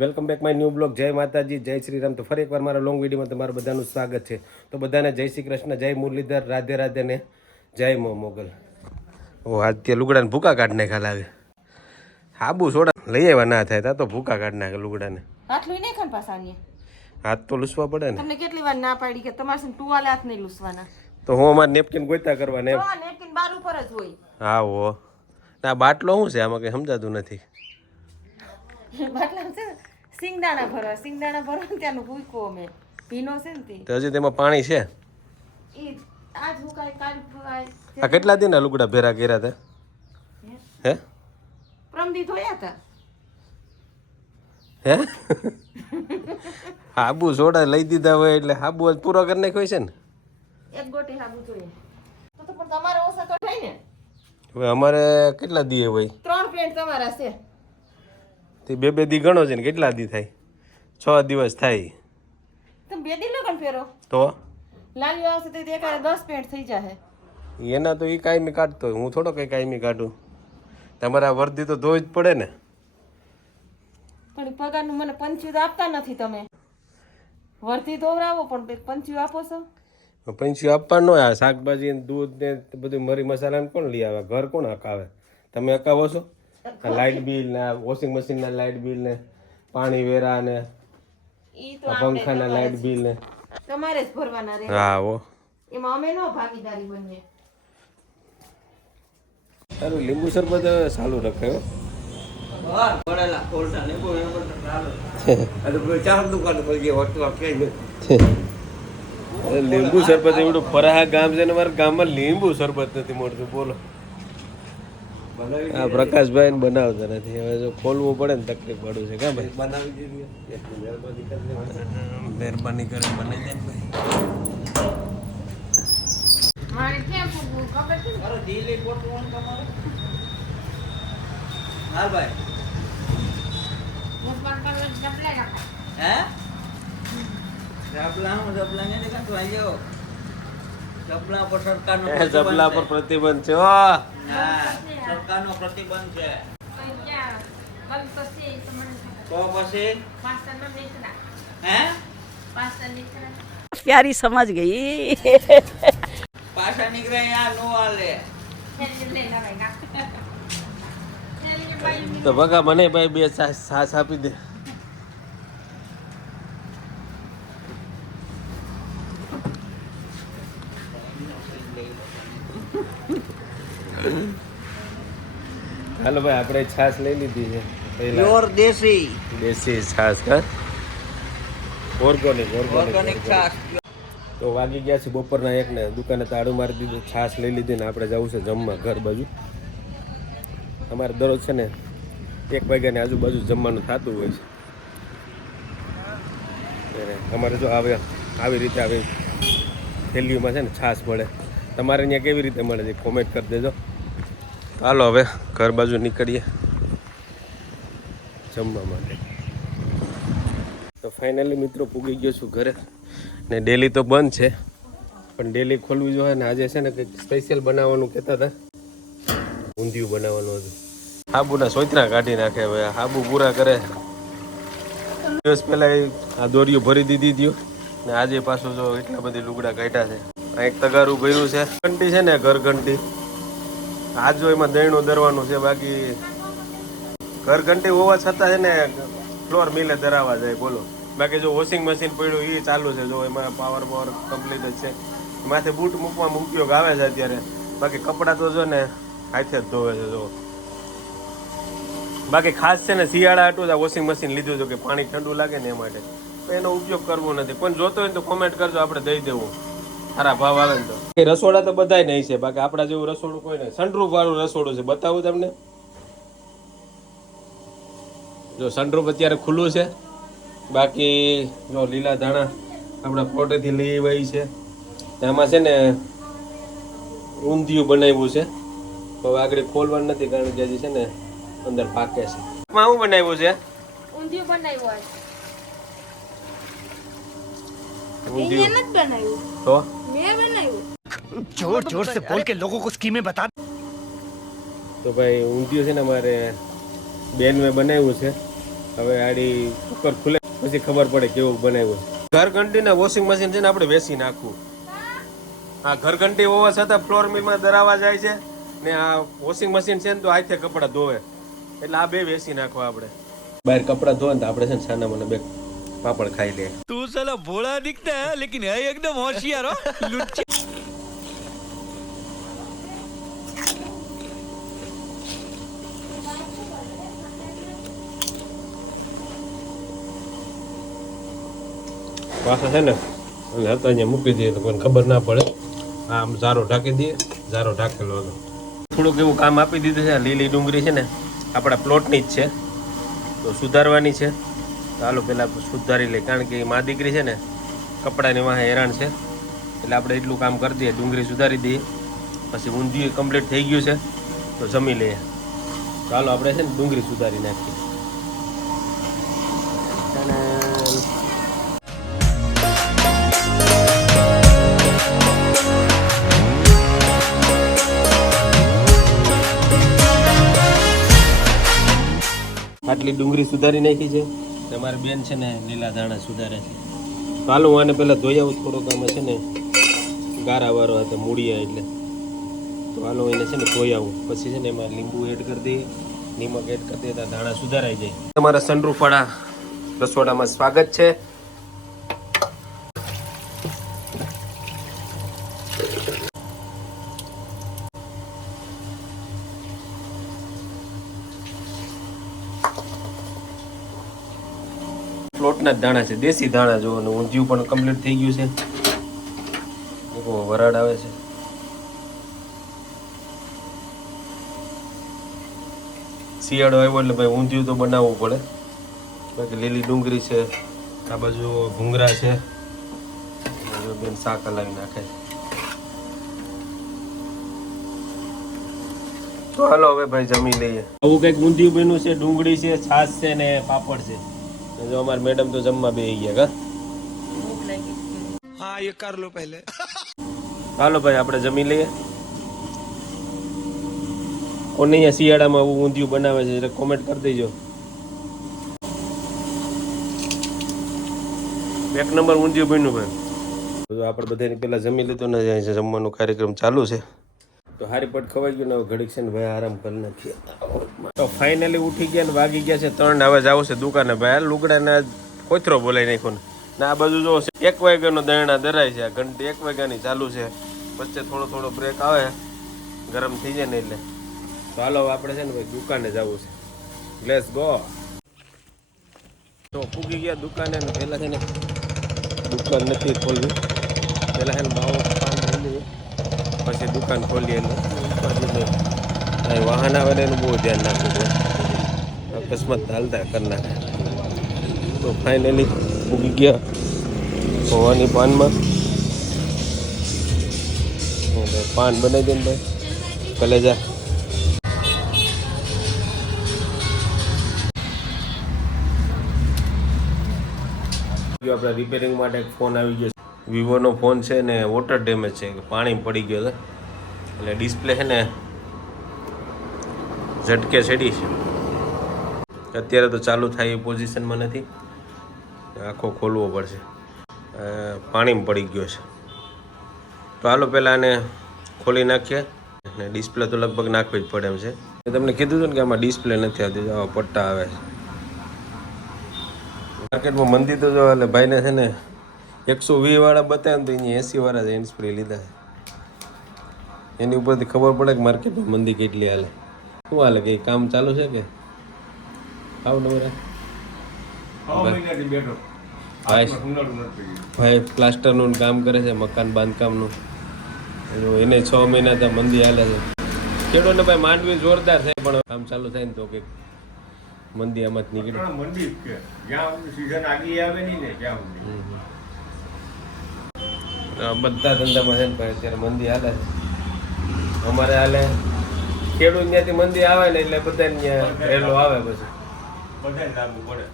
Welcome back my new blog. જય માતાજી, જય શ્રી રામ. તો ફરી એકવાર મારા લોંગ વિડીયોમાં તમારું બધાનું સ્વાગત છે. તો બધાને જય શ્રી કૃષ્ણ, જય મુરલીધર, રાધે રાધે ને જય મોગલ. ઓ આજ તે લુગડાને ભૂકા કાઢ નાખ્યા લાગે. હાબુ સોડા લઈ આવ્યા ના થાય તો ભૂકા કાઢ નાખે લુગડાને. હાથ લઈ નહીં ખાન પાસાની હાથ તો લૂસવા પડે ને. તમને કેટલી વાર ના પાડી કે તમારે છે ટુવાલ હાથ નહીં લૂસવાના. તો હું અમારે નેપકિન ગોઈતા કરવાને એમ. નેપકિન બાર ઉપર જ હોય. હા હો ના બાટલો શું છે આમાં કઈ સમજાતું નથી. બાટલા છે સિંગદાણા ભરવા ત્યાંનું ભૂકો અમે ભીનો છે ને તે તો હજી તેમાં પાણી છે. ઈ આજ હુકાય કાલ હુકાય. આ કેટલા દિનના લુગડા ભેરા કર્યા હતા હે? પ્રમદી ધોયા હતા હે? હાબુ સોડા લઈ દીધા હોય એટલે હાબુ પૂરો કરી નાખ્યો છે ને. એક ગોટી હાબુ જોઈએ તો પણ તમારે ઓછા કઢાય ને. હવે અમારે કેટલા દીએ હોય? 3 પેન્ટ તમારા છે તે બે દી ગણો છે ને કેટલા દી થાય? 6 દિવસ થાય. તમે 2 દી લગન ફેરો તો લાલી આવશે તો એકારે 10 પેન્ટ થઈ જશે. એના તો એ કાયમી કાઢતો હોય, હું થોડો કઈ કાયમી કાઢું. તમારા વર્દી તો ધોવી જ પડે ને. પણ પગારનું મને પંચ્યું તો આપતા નથી તમે. વર્દી ધોવરાવો પણ પંચ્યું આપો છો. પંચ્યું આપવા ન હોય. શાકભાજી ને દૂધ ને બધું મરી મસાલા ને કોણ લઈ આવે? ઘર કોણ હકાવે? તમે હકાવો છો? લાઇટ બિલ ને વોશિંગ મશીન ના લાઇટ બિલ ને પાણી વેરા ને પંખા ના લાઇટ બિલ ને તમારે જ ભરવાના રહે. હા હો એમાં અમે નો ભાગીદારી બનીએ. તારું લીંબુ શરબત ચાલુ રખાયો. લીંબુ શરબત એવડું ફરાહા ગામ છે ને મારા ગામમાં લીંબુ શરબત નથી મળતું. બોલો આ પ્રકાશભાઈ ને બનાવતા નથી. હવે જો ખોલવું પડે ને તકલીફ પડું છે. કા ભાઈ મહેરબાની કરે બની જાય ભાઈ. મારે ક્યાં પૂછવું ખબર છે? મારો દિલ્હી પોટવાનું તમારે હાલ ભાઈ હે જબલા ને દેખાતું આલ્યો જબલા પર સરકારનો જબલા પર પ્રતિબંધ છે. હા સરકારનો પ્રતિબંધ છે. તો પછી હે प्यारी समझ गई પાછા નીકળે યાર નો હાલે. તો બગા મને ભાઈ 2 સાસ આપી દે. હાલો ભાઈ આપણે છાશ લઈ લીધી છે પ્યોર દેશી દેશી છાશ. કા ઓર્ગેનિક ઓર્ગેનિક છાશ. તો વાગી ગયા છે બપોરના 1 ને. દુકાને તાળું મારી દીધું. છાશ લઈ લીધી ને આપણે જવું છે જમવા ઘર બાજુ. અમારે દરરોજ છે ને 1 વાગ્યાની આજુબાજુ જમવાનું થતું હોય છે. અમારે જો આવી રીતે આવી થેલીઓમાં છે ને છાશ મળે. તમારે અહીંયા કેવી રીતે મળે છે કોમેન્ટ કરી દેજો. હાલો હવે ઘર બાજુ નીકળીએ જમવા માટે. તો ફાઇનલી મિત્રો પૂગી ગયો છું ઘરે ને. ડેલી તો બંધ છે પણ ડેલી ખોલવી જોઈએ ને. આજે છે ને કંઈક સ્પેશિયલ બનાવવાનું કહેતા હતા. ઊંધિયું બનાવવાનું હતું. હાબુના સોતરા કાઢી નાખે. હવે હાબુ પૂરા કરે. દિવસ પહેલા આ દોરીઓ ભરી દીધી હતી ને આજે પાછું જો એટલા બધી લુગડા કાઢ્યા છે. આ એક તગારું ભર્યું છે. ઘંટી છે ને ઘર ઘંટી આ જો એમાં દહીણું દરવાનું છે. બાકી ઘર ઘંટી હોવા છતાં છે ને ફ્લોર મિલે ધરાવવા જાય. બોલો બાકી જો વોશિંગ મશીન પડ્યું એ ચાલુ છે. જો એમાં પાવર કમ્પ્લીટ જ છે. માથે બૂટ મૂકવામાં ઉપયોગ આવે છે અત્યારે. બાકી કપડાં તો જો ને હાથે જ ધોવે છે. જો બાકી ખાસ છે ને શિયાળા હાટું જ આ વોશિંગ મશીન લીધું હતું કે પાણી ઠંડુ લાગે ને એ માટે. તો એનો ઉપયોગ કરવો નથી. પણ જોતો હોય તો કોમેન્ટ કરજો, આપણે દઈ દેવું. સારા ભાવ આવે ને તો. એ રસોડા તો બધાય નહીં છે. બાકી આપણા જેવું રસોડું કોઈ નહીં. સનરૂફ વાળું રસોડું છે. બતાવું તમને. જો સનરૂફ અત્યારે ખુલ્લું છે. બાકી જો લીલા ધાણા આપણા પોટેથી લઈ આવી છે. એમાં છે ને ઊંધિયું બનાવ્યું છે. હવે આગળ ખોલવાનું નથી કારણ કે હજી છે ને અંદર પાકે છે. શું બનાવ્યું છે? ઊંધિયું બનાવ્યું ઊંધિયું નથી બનાવ્યું તો મેં બનાવ્યું. जोर जोर से बोल के लोगों को स्कीमें बता. તો ભાઈ ઊંધિયું છે ને અમારે બેન મેં બનાવ્યું છે. હવે આડી કુકર ખુલે પછી ખબર પડે કેવું બનાવ્યું. ઘર ઘંટીને વોશિંગ મશીન છે ને આપણે વેચી નાખવું. આ ઘર ઘંટી હોવા છતાં ફ્લોર મિલમાં દરાવા જાય છે ને આ વોશિંગ મશીન છે ને તો હાથે કપડાં ધોવે, એટલે આ બે વેચી નાખવા આપણે. બહાર કપડાં ધોવે ને તો આપણે છે ને છાના મને બે પાપડ ખાઈ લે. तू साला भोला दिखता है लेकिन है एकदम होशियार हो लुच्चा. પાછા છે ને અને હતા અહીંયા મૂકી દઈએ તો કોઈને ખબર ના પડે. આમ ઝારો ઢાંકી દઈએ, ઝારો ઢાંકેલો હતો. થોડુંક એવું કામ આપી દીધું છે. લીલી ડુંગળી છે ને આપણા પ્લોટની જ છે તો સુધારવાની છે. તો હાલો પહેલાં સુધારી લઈએ, કારણ કે મા દીકરી છે ને કપડાની વાંહે હેરાન છે, એટલે આપણે એટલું કામ કરી દઈએ, ડુંગળી સુધારી દઈએ. પછી ઊંધિયું કમ્પ્લીટ થઈ ગયું છે તો જમી લઈએ. ચાલો આપણે છે ને ડુંગળી સુધારી નાખીએ. આટલી ડુંગળી સુધારી નાખી છે. તમારી બેન છે ને લીલા ધાણા સુધારે છે. તો હાલો હું આને પહેલાં ધોઈ આવું. થોડોક આમાં છે ને ગારાવાળો હતો મૂળિયા, એટલે તો હાલો એને છે ને ધોઈ આવું. પછી છે ને એમાં લીંબુ એડ કરી દઈએ, નિમક એડ કરી દઈએ તો ધાણા સુધારાઈ જાય. તમારા સનરૂફવાળા રસોડામાં સ્વાગત છે. પ્લોટના જ દાણા છે, દેશી દાણા જો. અને ઊંધિયું પણ કમ્પ્લીટ થઈ ગયું છે. દેખો વરાળ આવે છે. શિયાળો આવ્યો એટલે ભાઈ ઊંધિયું તો બનાવવું પડે. બાકી લીલી ડુંગળી છે, આ બાજુ ભૂંગળા છે, બેન શાક હલાવી નાખે. તો હાલો હવે ભાઈ જમી લઈએ. આવું કંઈક ઊંધિયું બન્યું છે. ડુંગળી છે, છાશ છે ને પાપડ છે. જો અમારા મેડમ તો જમવા બેસી ગયા. કા हाँ ये कर लो पहले. હાલો ભાઈ આપણે જમી લઈએ. કોને અહીંયા શિયાળામાં આવું ઊંધિયું બનાવે છે એટલે કોમેન્ટ કરી દેજો. એક નંબર ઊંધિયું બન્યું ભાઈ. તો આપણે બધાને પહેલાં જમી લીધું ને જાય છે, જમવાનો કાર્યક્રમ ચાલુ છે. તો હારી પટ ખવાઈ ગયું ને હવે ઘડીક છે ને ભાઈ આરામ કરી નાખીએ. તો ફાઇનલી ઉઠી ગયા ને વાગી ગયા છે 3. હવે જવું છે દુકાને ભાઈ. લુગડાના કોથરો બોલાવી નાખ્યો ને આ બાજુ જો 1 વાગ્યાનો દરણા દરાય છે. આ ઘંટી 1 વાગ્યાની ચાલુ છે. વચ્ચે થોડો બ્રેક આવે ગરમ થઈ જાય ને એટલે. તો હાલો આપણે છે ને ભાઈ દુકાને જવું છે. Let's go. તો પૂગી ગયા દુકાને ને પહેલાં છે ને દુકાન નથી ખોલવી. પહેલાં છે ને બાવો પાન લઈ પછી દુકાન ખોલીએ. એટલે વાહન આવે ને એનું બહુ ધ્યાન રાખવું પડે. અકસ્માત હાલતા કરી નાખે. તો ફાઇનલી પૂગી ગયા ભવાની પાનમાં. પાન બનાવી દે ને ભાઈ કલેજા. આપણે રિપેરિંગ માટે એક ફોન આવી ગયો. વિવોનો ફોન છે ને વોટર ડેમેજ છે, પાણી પડી ગયો છે એટલે ડિસ્પ્લે છે ને ઝટકે ચડી છે. અત્યારે તો ચાલુ થાય એ પોઝિશનમાં નથી, આખો ખોલવો પડશે. પાણીમાં પડી ગયો છે. તો હાલો પહેલાં આને ખોલી નાખીએ. ને ડિસ્પ્લે તો લગભગ નાખવી જ પડે એમ છે. તમને કીધું હતું ને કે આમાં ડિસ્પ્લે નથી આવતી, આવા પટ્ટા આવે છે. માર્કેટમાં મંદી તો જો એટલે ભાઈને છે ને 120 વાળા બતાવે ને તો અહીંયા 80 વાળા જ હેન્ડ સ્પ્રે લીધા છે. એની ઉપરથી ખબર પડે કે માર્કેટમાં મંદી કેટલી હાલે. શું હાલે કે કામ ચાલુ છે કે આવ નવરા ભાઈ પ્લાસ્ટરનું કામ કરે છે, મકાન બાંધકામનું. એને 6 મહિના ત્યાં મંદી હાલે છે. ખેડૂતને ભાઈ માંડવી જોરદાર થાય પણ કામ ચાલુ થાય ને તો કે મંદી આમાં જ નીકળે. બધા ધંધામાં છે ને ભાઈ અત્યારે મંદી હાલે છે. અમારે હાલે ખેડૂત ત્યાંથી મંદી આવે ને એટલે બધા ત્યાં રહેલો આવે પછી બધા લાગુ પડે.